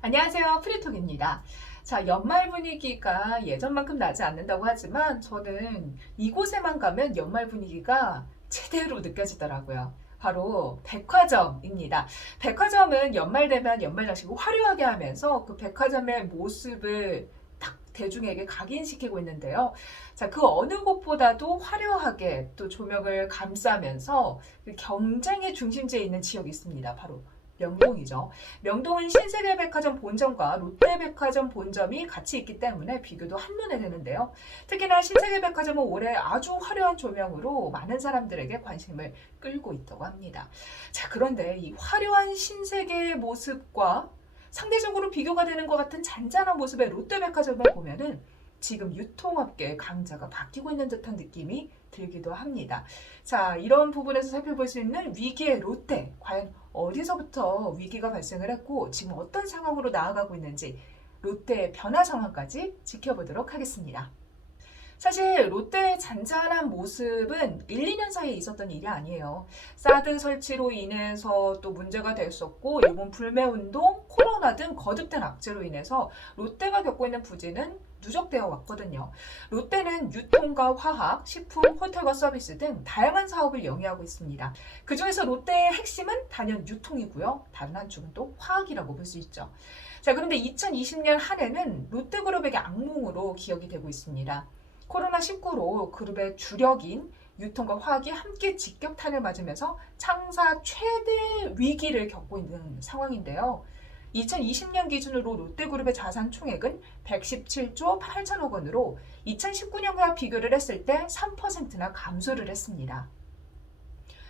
안녕하세요, 프리톡입니다. 자, 연말 분위기가 예전만큼 나지 않는다고 하지만 저는 이곳에만 가면 연말 분위기가 제대로 느껴지더라고요. 바로 백화점입니다. 백화점은 연말 되면 연말 장식을 화려하게 하면서 그 백화점의 모습을 딱 대중에게 각인시키고 있는데요. 자, 그 어느 곳보다도 화려하게 또 조명을 감싸면서 그 경쟁의 중심지에 있는 지역이 있습니다. 바로 명동이죠. 명동은 신세계백화점 본점과 롯데백화점 본점이 같이 있기 때문에 비교도 한눈에 되는데요. 특히나 신세계백화점은 올해 아주 화려한 조명으로 많은 사람들에게 관심을 끌고 있다고 합니다. 자, 그런데 이 화려한 신세계의 모습과 상대적으로 비교가 되는 것 같은 잔잔한 모습의 롯데백화점을 보면은 지금 유통업계의 강자가 바뀌고 있는 듯한 느낌이 들기도 합니다. 자, 이런 부분에서 살펴볼 수 있는 위기의 롯데, 과연 어디서부터 위기가 발생을 했고 지금 어떤 상황으로 나아가고 있는지 롯데의 변화 상황까지 지켜보도록 하겠습니다. 사실 롯데의 잔잔한 모습은 1, 2년 사이에 있었던 일이 아니에요. 사드 설치로 인해서 또 문제가 됐었고 일본 불매운동, 코로나 등 거듭된 악재로 인해서 롯데가 겪고 있는 부진은 누적되어 왔거든요. 롯데는 유통과 화학, 식품, 호텔과 서비스 등 다양한 사업을 영위하고 있습니다. 그중에서 롯데의 핵심은 단연 유통이고요. 다른 한쪽은 또 화학이라고 볼 수 있죠. 자, 그런데 2020년 한 해는 롯데그룹에게 악몽으로 기억이 되고 있습니다. 코로나19로 그룹의 주력인 유통과 화학이 함께 직격탄을 맞으면서 창사 최대 위기를 겪고 있는 상황인데요. 2020년 기준으로 롯데그룹의 자산 총액은 117조 8천억 원으로 2019년과 비교를 했을 때 3%나 감소를 했습니다.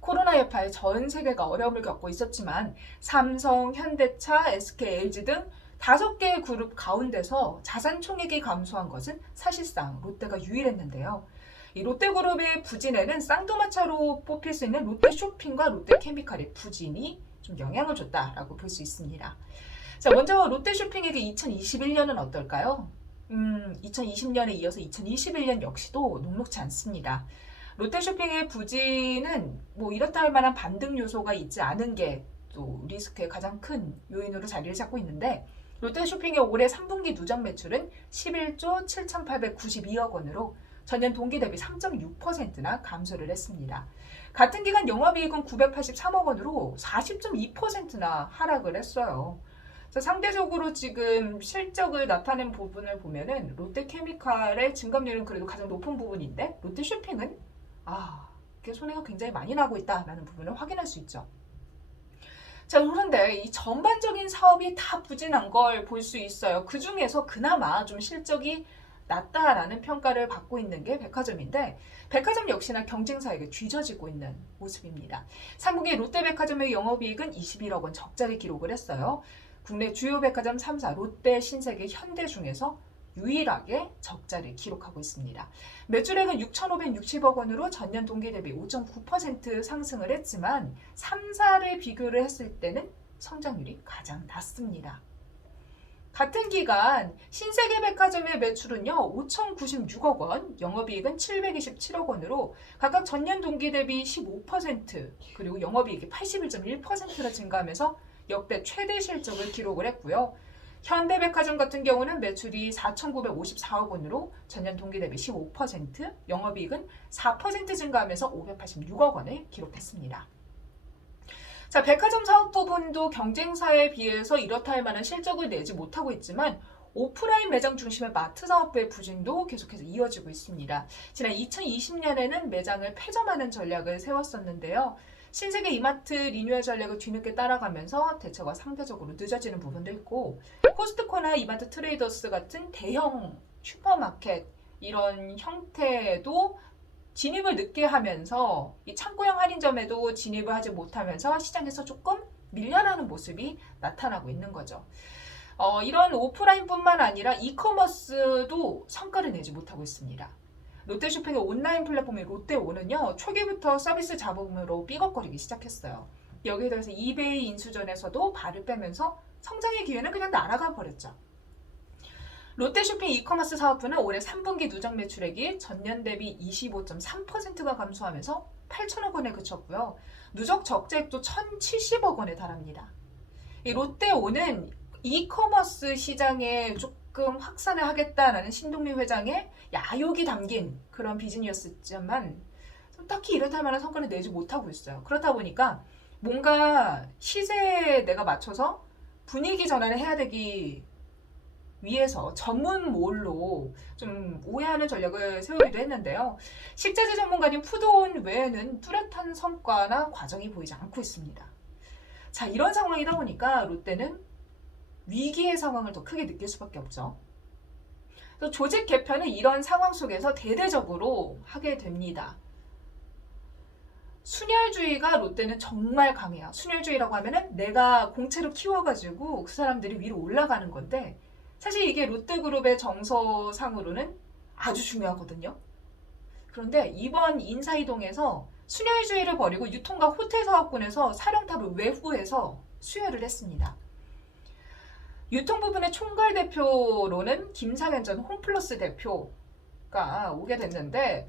코로나 여파에 전 세계가 어려움을 겪고 있었지만 삼성, 현대차, SK, LG 등 5개의 그룹 가운데서 자산 총액이 감소한 것은 사실상 롯데가 유일했는데요. 이 롯데그룹의 부진에는 쌍두마차로 뽑힐 수 있는 롯데쇼핑과 롯데케미칼의 부진이 좀 영향을 줬다라고 볼 수 있습니다. 자, 먼저 롯데쇼핑에게 2021년은 어떨까요? 2020년에 이어서 2021년 역시도 녹록지 않습니다. 롯데쇼핑의 부진은 뭐 이렇다 할 만한 반등 요소가 있지 않은 게 또 리스크의 가장 큰 요인으로 자리를 잡고 있는데 롯데쇼핑의 올해 3분기 누적 매출은 11조 7,892억 원으로 전년 동기 대비 3.6%나 감소를 했습니다. 같은 기간 영업이익은 983억 원으로 40.2%나 하락을 했어요. 상대적으로 지금 실적을 나타낸 부분을 보면은 롯데케미칼의 증감률은 그래도 가장 높은 부분인데 롯데쇼핑은 손해가 굉장히 많이 나고 있다라는 부분을 확인할 수 있죠. 자, 그런데 이 전반적인 사업이 다 부진한 걸 볼 수 있어요. 그 중에서 그나마 좀 실적이 낮다라는 평가를 받고 있는 게 백화점인데 백화점 역시나 경쟁사에게 뒤처지고 있는 모습입니다. 3분기 롯데백화점의 영업이익은 21억 원 적자를 기록을 했어요. 국내 주요 백화점 3사 롯데, 신세계, 현대 중에서 유일하게 적자를 기록하고 있습니다. 매출액은 6,560억 원으로 전년 동기 대비 5.9% 상승을 했지만 3사를 비교를 했을 때는 성장률이 가장 낮습니다. 같은 기간 신세계백화점의 매출은요 5,096억 원, 영업이익은 727억 원으로 각각 전년 동기 대비 15% 그리고 영업이익이 81.1%나 증가하면서 역대 최대 실적을 기록을 했고요. 현대백화점 같은 경우는 매출이 4,954억 원으로 전년 동기 대비 15%, 영업이익은 4% 증가하면서 586억 원을 기록했습니다. 자, 백화점 사업 부분도 경쟁사에 비해서 이렇다 할 만한 실적을 내지 못하고 있지만 오프라인 매장 중심의 마트 사업부의 부진도 계속해서 이어지고 있습니다. 지난 2020년에는 매장을 폐점하는 전략을 세웠었는데요. 신세계 이마트 리뉴얼 전략을 뒤늦게 따라가면서 대처가 상대적으로 늦어지는 부분도 있고 코스트코나 이마트 트레이더스 같은 대형 슈퍼마켓 이런 형태도 진입을 늦게 하면서 이 창고형 할인점에도 진입을 하지 못하면서 시장에서 조금 밀려나는 모습이 나타나고 있는 거죠. 이런 오프라인뿐만 아니라 이커머스도 성과를 내지 못하고 있습니다. 롯데쇼핑의 온라인 플랫폼인 롯데오는요 초기부터 서비스 잡음으로 삐걱거리기 시작했어요. 여기에 대해서 이베이 인수전에서도 발을 빼면서 성장의 기회는 그냥 날아가 버렸죠. 롯데쇼핑 이커머스 사업부는 올해 3분기 누적 매출액이 전년 대비 25.3%가 감소하면서 8천억 원에 그쳤고요. 누적 적자액도 1,070억 원에 달합니다. 이 롯데오는 이커머스 시장에 조금 확산을 하겠다라는 신동민 회장의 야욕이 담긴 그런 비즈니스였지만 딱히 이렇다 만한 성과를 내지 못하고 있어요. 그렇다 보니까 뭔가 시세에 내가 맞춰서 분위기 전환을 해야 되기 위해서 전문몰로 좀 우회하는 전략을 세우기도 했는데요. 식자재 전문가인 푸드온 외에는 뚜렷한 성과나 과정이 보이지 않고 있습니다. 자, 이런 상황이다 보니까 롯데는 위기의 상황을 더 크게 느낄 수밖에 없죠. 조직 개편은 이런 상황 속에서 대대적으로 하게 됩니다. 순혈주의가 롯데는 정말 강해요. 순혈주의라고 하면은 내가 공채로 키워가지고 그 사람들이 위로 올라가는 건데 사실 이게 롯데그룹의 정서상으로는 아주 중요하거든요. 그런데 이번 인사이동에서 순혈주의를 버리고 유통과 호텔 사업군에서 사령탑을 외부에서 수혈을 했습니다. 유통 부분의 총괄 대표로는 김상현 전 홈플러스 대표가 오게 됐는데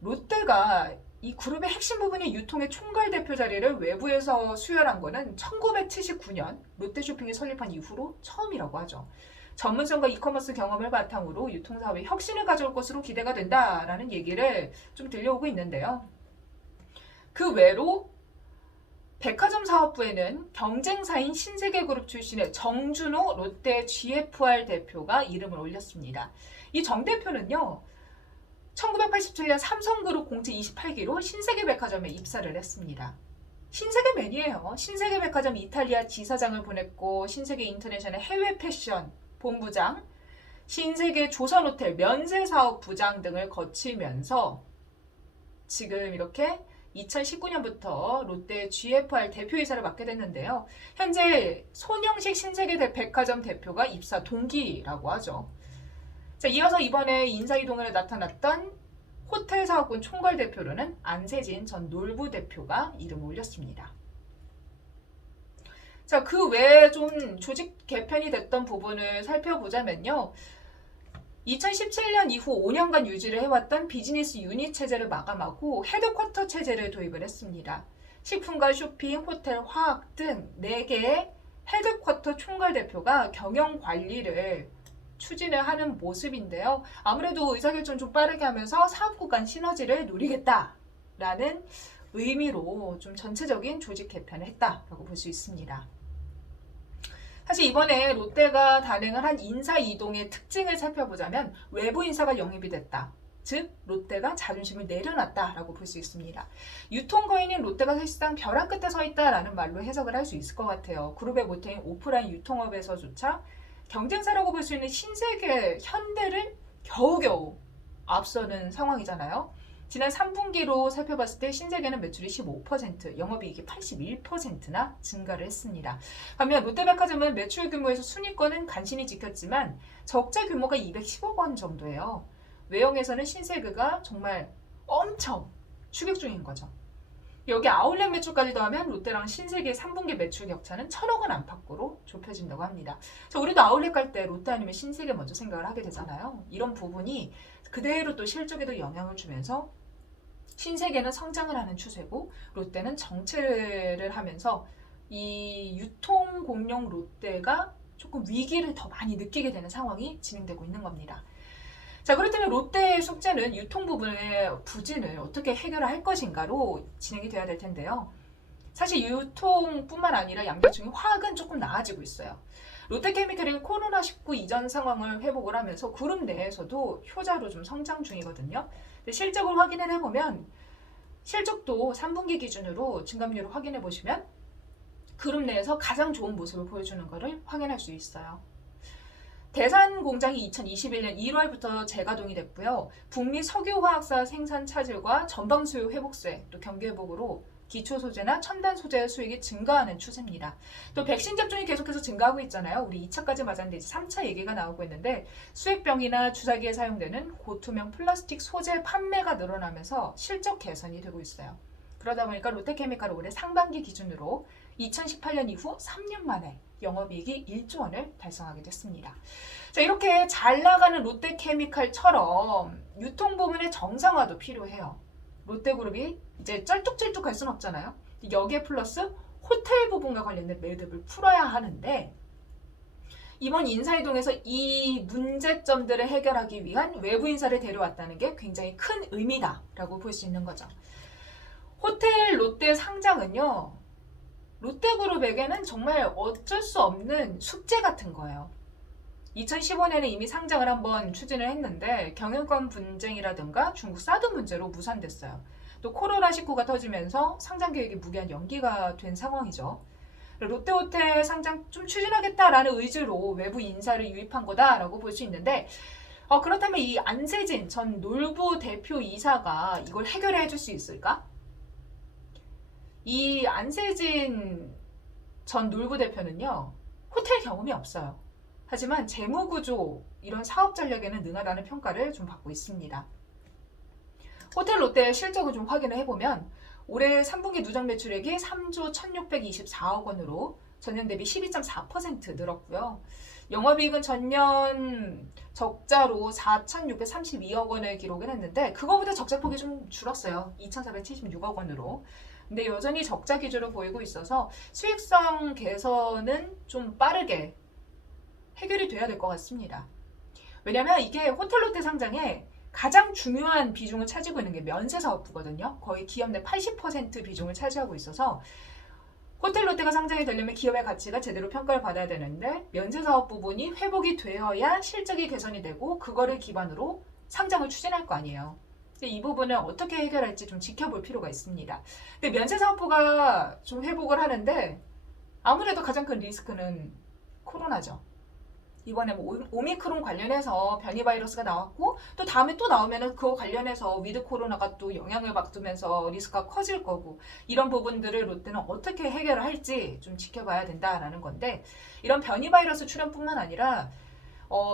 롯데가 이 그룹의 핵심 부분이 유통의 총괄 대표 자리를 외부에서 수혈한 거는 1979년 롯데쇼핑이 설립한 이후로 처음이라고 하죠. 전문성과 이커머스 경험을 바탕으로 유통사업에 혁신을 가져올 것으로 기대가 된다라는 얘기를 좀 들려오고 있는데요. 그 외로 백화점 사업부에는 경쟁사인 신세계그룹 출신의 정준호 롯데 GFR 대표가 이름을 올렸습니다. 이 정 대표는요. 1987년 삼성그룹 공채 28기로 신세계백화점에 입사를 했습니다. 신세계맨이에요. 신세계백화점 이탈리아 지사장을 보냈고 신세계 인터내셔널 해외 패션 본부장, 신세계 조선호텔 면세사업부장 등을 거치면서 지금 이렇게 2019년부터 롯데 GFR 대표이사를 맡게 됐는데요. 현재 손영식 신세계 백화점 대표가 입사 동기라고 하죠. 자, 이어서 이번에 인사이동에 나타났던 호텔 사업군 총괄 대표로는 안세진 전 놀부 대표가 이름을 올렸습니다. 자, 그 외에 좀 조직 개편이 됐던 부분을 살펴보자면요. 2017년 이후 5년간 유지를 해왔던 비즈니스 유닛 체제를 마감하고 헤드쿼터 체제를 도입을 했습니다. 식품과 쇼핑, 호텔, 화학 등 4개의 헤드쿼터 총괄 대표가 경영 관리를 추진을 하는 모습인데요. 아무래도 의사결정 좀 빠르게 하면서 사업구 간 시너지를 노리겠다라는 의미로 좀 전체적인 조직 개편을 했다라고 볼 수 있습니다. 사실 이번에 롯데가 단행을 한 인사 이동의 특징을 살펴보자면 외부 인사가 영입이 됐다. 즉 롯데가 자존심을 내려놨다라고 볼 수 있습니다. 유통거인인 롯데가 사실상 벼랑 끝에 서 있다라는 말로 해석을 할 수 있을 것 같아요. 그룹의 모태인 오프라인 유통업에서조차 경쟁사라고 볼 수 있는 신세계, 현대를 겨우겨우 앞서는 상황이잖아요. 지난 3분기로 살펴봤을 때 신세계는 매출이 15%, 영업이익이 81%나 증가를 했습니다. 반면 롯데백화점은 매출 규모에서 순위권은 간신히 지켰지만 적자 규모가 210억 원 정도예요. 외형에서는 신세계가 정말 엄청 추격 중인 거죠. 여기 아울렛 매출까지 더하면 롯데랑 신세계의 3분기 매출 격차는 1,000억 원 안팎으로 좁혀진다고 합니다. 자, 우리도 아울렛 갈 때 롯데 아니면 신세계 먼저 생각을 하게 되잖아요. 이런 부분이 그대로 또 실적에도 영향을 주면서 신세계는 성장을 하는 추세고 롯데는 정체를 하면서 이 유통 공룡 롯데가 조금 위기를 더 많이 느끼게 되는 상황이 진행되고 있는 겁니다. 자, 그렇다면 롯데의 숙제는 유통 부분의 부진을 어떻게 해결할 것인가로 진행이 돼야 될 텐데요. 사실 유통뿐만 아니라 양대중의 화학은 조금 나아지고 있어요. 롯데케미칼이 코로나19 이전 상황을 회복을 하면서 그룹 내에서도 효자로 좀 성장 중이거든요. 근데 실적을 확인을 해보면 실적도 3분기 기준으로 증감률을 확인해 보시면 그룹 내에서 가장 좋은 모습을 보여주는 것을 확인할 수 있어요. 대산 공장이 2021년 1월부터 재가동이 됐고요. 북미 석유화학사 생산 차질과 전방 수요 회복세, 또 경기 회복으로 기초 소재나 첨단 소재 수익이 증가하는 추세입니다. 또 백신 접종이 계속해서 증가하고 있잖아요. 우리 2차까지 맞았는데 이제 3차 얘기가 나오고 있는데 수액병이나 주사기에 사용되는 고투명 플라스틱 소재 판매가 늘어나면서 실적 개선이 되고 있어요. 그러다 보니까 롯데케미칼은 올해 상반기 기준으로 2018년 이후 3년 만에 영업이익이 1조 원을 달성하게 됐습니다. 자, 이렇게 잘 나가는 롯데케미칼처럼 유통 부분의 정상화도 필요해요. 롯데그룹이 이제 쩔뚝쩔뚝 할 수는 없잖아요. 여기에 플러스 호텔 부분과 관련된 매듭을 풀어야 하는데 이번 인사이동에서 이 문제점들을 해결하기 위한 외부 인사를 데려왔다는 게 굉장히 큰 의미다라고 볼 수 있는 거죠. 호텔 롯데 상장은요. 롯데그룹에게는 정말 어쩔 수 없는 숙제 같은 거예요. 2015년에 이미 상장을 한번 추진을 했는데 경영권 분쟁이라든가 중국 사드 문제로 무산됐어요. 또 코로나19가 터지면서 상장 계획이 무기한 연기가 된 상황이죠. 롯데호텔 상장 좀 추진하겠다라는 의지로 외부 인사를 유입한 거다라고 볼 수 있는데 그렇다면 이 안세진 전 놀부 대표이사가 이걸 해결해 줄 수 있을까? 이 안세진 전 놀부 대표는요. 호텔 경험이 없어요. 하지만 재무구조 이런 사업 전략에는 능하다는 평가를 좀 받고 있습니다. 호텔 롯데의 실적을 좀 확인을 해보면 올해 3분기 누적 매출액이 3조 1624억 원으로 전년 대비 12.4% 늘었고요. 영업이익은 전년 적자로 4,632억 원을 기록을 했는데 그거보다 적자폭이 좀 줄었어요. 2,476억 원으로. 근데 여전히 적자 기조를 보이고 있어서 수익성 개선은 좀 빠르게 해결이 돼야 될 것 같습니다. 왜냐면 이게 호텔 롯데 상장에 가장 중요한 비중을 차지하고 있는 게 면세사업부거든요. 거의 기업 내 80% 비중을 차지하고 있어서 호텔 롯데가 상장이 되려면 기업의 가치가 제대로 평가를 받아야 되는데 면세사업 부분이 회복이 되어야 실적이 개선이 되고 그거를 기반으로 상장을 추진할 거 아니에요. 근데 이 부분을 어떻게 해결할지 좀 지켜볼 필요가 있습니다. 근데 면세사업부가 좀 회복을 하는데 아무래도 가장 큰 리스크는 코로나죠. 이번에 오미크론 관련해서 변이 바이러스가 나왔고 또 다음에 또 나오면은 그거 관련해서 위드 코로나가 또 영향을 받으면서 리스크가 커질 거고 이런 부분들을 롯데는 어떻게 해결을 할지 좀 지켜봐야 된다라는 건데 이런 변이 바이러스 출현뿐만 아니라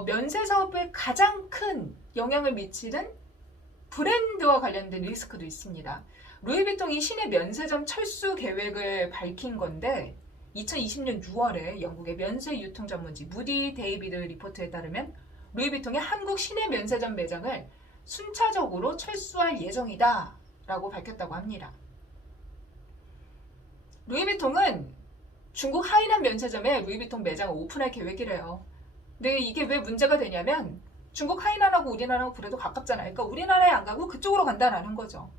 면세 사업에 가장 큰 영향을 미치는 브랜드와 관련된 리스크도 있습니다. 루이비통이 신의 면세점 철수 계획을 밝힌 건데 2020년 6월에 영국의 면세 유통 전문지 무디 데이비드 리포트에 따르면 루이비통이 한국 시내 면세점 매장을 순차적으로 철수할 예정이다 라고 밝혔다고 합니다. 루이비통은 중국 하이난 면세점에 루이비통 매장을 오픈할 계획이래요. 근데 이게 왜 문제가 되냐면 중국 하이난하고 우리나라하고 그래도 가깝잖아요. 그러니까 우리나라에 안 가고 그쪽으로 간다라는 거죠.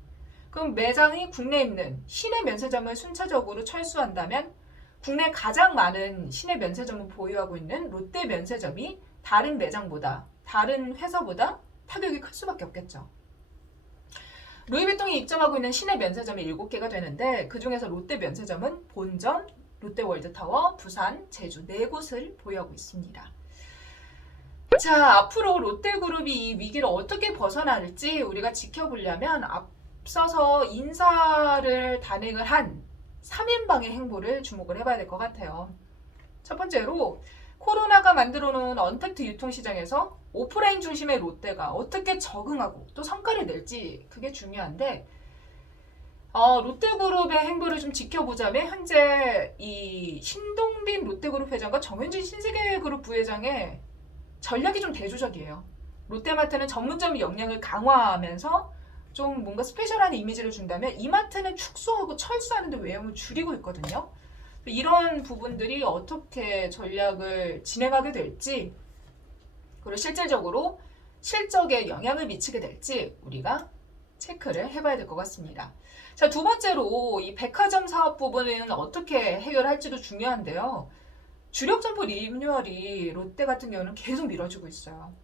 그럼 매장이 국내에 있는 시내 면세점을 순차적으로 철수한다면 국내 가장 많은 시내 면세점을 보유하고 있는 롯데 면세점이 다른 매장보다, 다른 회사보다 타격이 클 수밖에 없겠죠. 루이비통이 입점하고 있는 시내 면세점이 7개가 되는데 그중에서 롯데 면세점은 본점, 롯데월드타워, 부산, 제주 4곳을 보유하고 있습니다. 자, 앞으로 롯데그룹이 이 위기를 어떻게 벗어날지 우리가 지켜보려면 앞서서 인사를 단행을 한 3인방의 행보를 주목을 해봐야 될 것 같아요. 첫 번째로 코로나가 만들어놓은 언택트 유통시장에서 오프라인 중심의 롯데가 어떻게 적응하고 또 성과를 낼지 그게 중요한데 롯데그룹의 행보를 좀 지켜보자면 현재 이 신동빈 롯데그룹 회장과 정현진 신세계그룹 부회장의 전략이 좀 대조적이에요. 롯데마트는 전문점 역량을 강화하면서 좀 뭔가 스페셜한 이미지를 준다면 이마트는 축소하고 철수하는데 외형을 줄이고 있거든요. 이런 부분들이 어떻게 전략을 진행하게 될지 그리고 실질적으로 실적에 영향을 미치게 될지 우리가 체크를 해봐야 될 것 같습니다. 자, 두 번째로 이 백화점 사업 부분은 어떻게 해결할지도 중요한데요. 주력 점포 리뉴얼이 롯데 같은 경우는 계속 미뤄지고 있어요.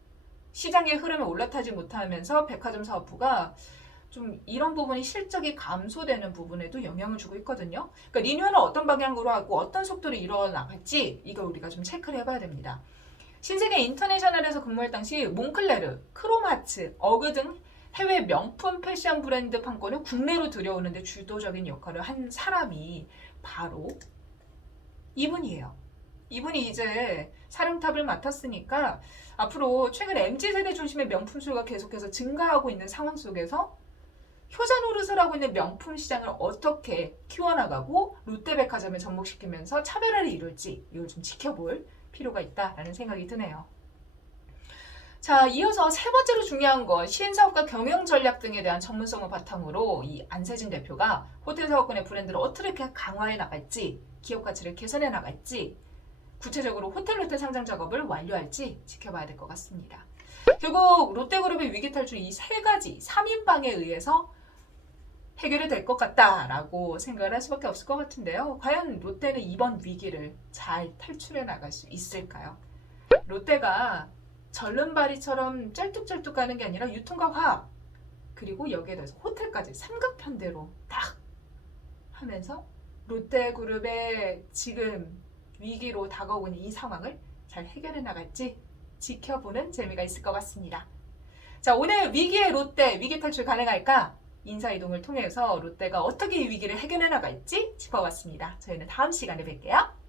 시장의 흐름에 올라타지 못하면서 백화점 사업부가 좀 이런 부분이 실적이 감소되는 부분에도 영향을 주고 있거든요. 그러니까 리뉴얼은 어떤 방향으로 하고 어떤 속도로 일어나갈지 이걸 우리가 좀 체크를 해봐야 됩니다. 신세계 인터내셔널에서 근무할 당시 몽클레르, 크롬하츠, 어그 등 해외 명품 패션 브랜드 판권을 국내로 들여오는데 주도적인 역할을 한 사람이 바로 이분이에요. 이분이 이제 사령탑을 맡았으니까 앞으로 최근 MZ세대 중심의 명품 수요가 계속해서 증가하고 있는 상황 속에서 효자 노릇을 하고 있는 명품 시장을 어떻게 키워나가고 롯데백화점에 접목시키면서 차별화를 이룰지 이걸 좀 지켜볼 필요가 있다라는 생각이 드네요. 자, 이어서 세 번째로 중요한 건 신사업과 경영 전략 등에 대한 전문성을 바탕으로 이 안세진 대표가 호텔 사업권의 브랜드를 어떻게 강화해 나갈지, 기업 가치를 개선해 나갈지, 구체적으로 호텔 상장 작업을 완료할지 지켜봐야 될 것 같습니다. 결국 롯데그룹의 위기 탈출 이 세 가지 3인방에 의해서 해결이 될 것 같다라고 생각을 할 수밖에 없을 것 같은데요. 과연 롯데는 이번 위기를 잘 탈출해 나갈 수 있을까요? 롯데가 절름발이처럼 쩔뚝쩔뚝 가는 게 아니라 유통과 화학, 그리고 여기에 대해서 호텔까지 삼각편대로 딱 하면서 롯데그룹의 지금 위기로 다가오고 있는 이 상황을 잘 해결해 나갈지 지켜보는 재미가 있을 것 같습니다. 자, 오늘 위기의 롯데, 위기 탈출 가능할까? 인사이동을 통해서 롯데가 어떻게 이 위기를 해결해 나갈지 짚어봤습니다. 저희는 다음 시간에 뵐게요.